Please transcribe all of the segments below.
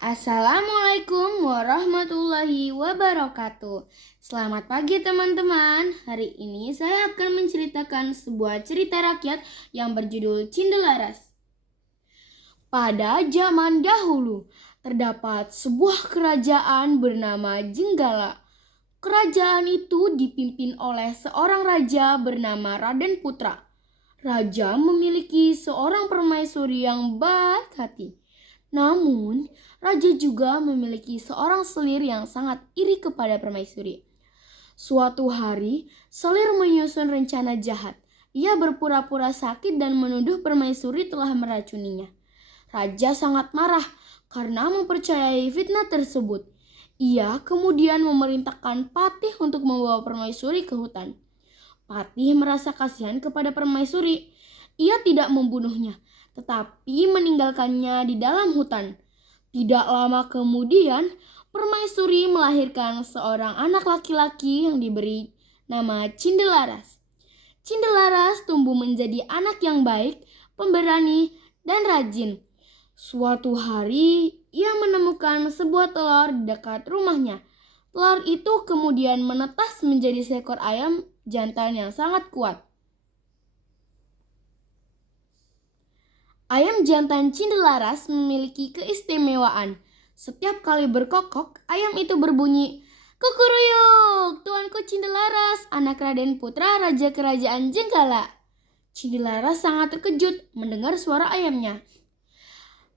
Assalamualaikum warahmatullahi wabarakatuh. Selamat pagi teman-teman. Hari ini saya akan menceritakan sebuah cerita rakyat yang berjudul Cindelaras. Pada zaman dahulu, terdapat sebuah kerajaan bernama Jenggala. Kerajaan itu dipimpin oleh seorang raja bernama Raden Putra. Raja memiliki seorang permaisuri yang baik hati. Namun, raja juga memiliki seorang selir yang sangat iri kepada permaisuri. Suatu hari, selir menyusun rencana jahat. Ia berpura-pura sakit dan menuduh permaisuri telah meracuninya. Raja sangat marah karena mempercayai fitnah tersebut. Ia kemudian memerintahkan Patih untuk membawa permaisuri ke hutan. Patih merasa kasihan kepada permaisuri. Ia tidak membunuhnya, tetapi meninggalkannya di dalam hutan. Tidak lama kemudian, permaisuri melahirkan seorang anak laki-laki yang diberi nama Cindelaras. Cindelaras tumbuh menjadi anak yang baik, pemberani, dan rajin. Suatu hari, ia menemukan sebuah telur di dekat rumahnya. Telur itu kemudian menetas menjadi seekor ayam jantan yang sangat kuat. Ayam jantan Cindelaras memiliki keistimewaan. Setiap kali berkokok, ayam itu berbunyi, "Kukuruyuk, tuanku Cindelaras, anak Raden Putra, Raja Kerajaan Jenggala." Cindelaras sangat terkejut mendengar suara ayamnya.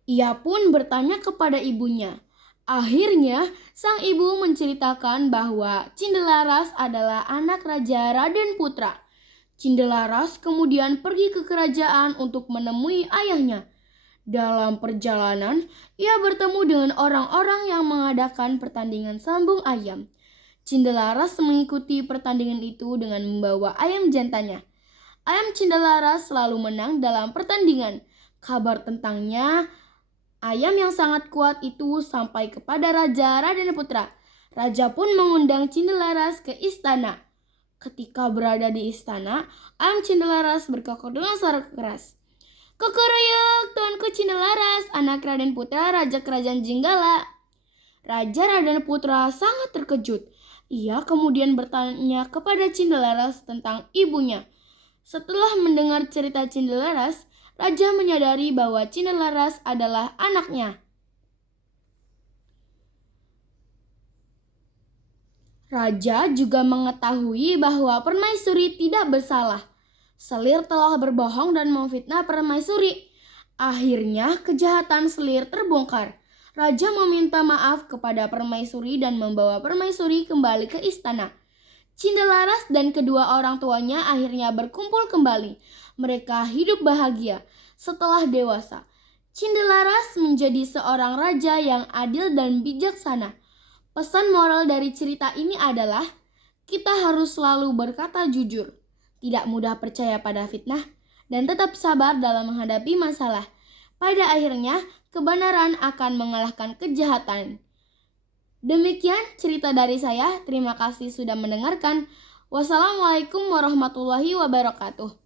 Ia pun bertanya kepada ibunya. Akhirnya, sang ibu menceritakan bahwa Cindelaras adalah anak Raja Raden Putra. Cindelaras kemudian pergi ke kerajaan untuk menemui ayahnya. Dalam perjalanan, ia bertemu dengan orang-orang yang mengadakan pertandingan sambung ayam. Cindelaras mengikuti pertandingan itu dengan membawa ayam jantannya. Ayam Cindelaras selalu menang dalam pertandingan. Kabar tentangnya, ayam yang sangat kuat itu sampai kepada Raja Raden Putra. Raja pun mengundang Cindelaras ke istana. Ketika berada di istana, ayam Cindelaras berkokok dengan suara keras. "Kukuruyuk, tuanku Cindelaras, anak Raden Putra, Raja Kerajaan Jenggala." Raja Raden Putra sangat terkejut. Ia kemudian bertanya kepada Cindelaras tentang ibunya. Setelah mendengar cerita Cindelaras, Raja menyadari bahwa Cindelaras adalah anaknya. Raja juga mengetahui bahwa permaisuri tidak bersalah. Selir telah berbohong dan memfitnah permaisuri. Akhirnya kejahatan selir terbongkar. Raja meminta maaf kepada permaisuri dan membawa permaisuri kembali ke istana. Cindelaras dan kedua orang tuanya akhirnya berkumpul kembali. Mereka hidup bahagia setelah dewasa. Cindelaras menjadi seorang raja yang adil dan bijaksana. Pesan moral dari cerita ini adalah kita harus selalu berkata jujur, tidak mudah percaya pada fitnah, dan tetap sabar dalam menghadapi masalah. Pada akhirnya, kebenaran akan mengalahkan kejahatan. Demikian cerita dari saya. Terima kasih sudah mendengarkan. Wassalamualaikum warahmatullahi wabarakatuh.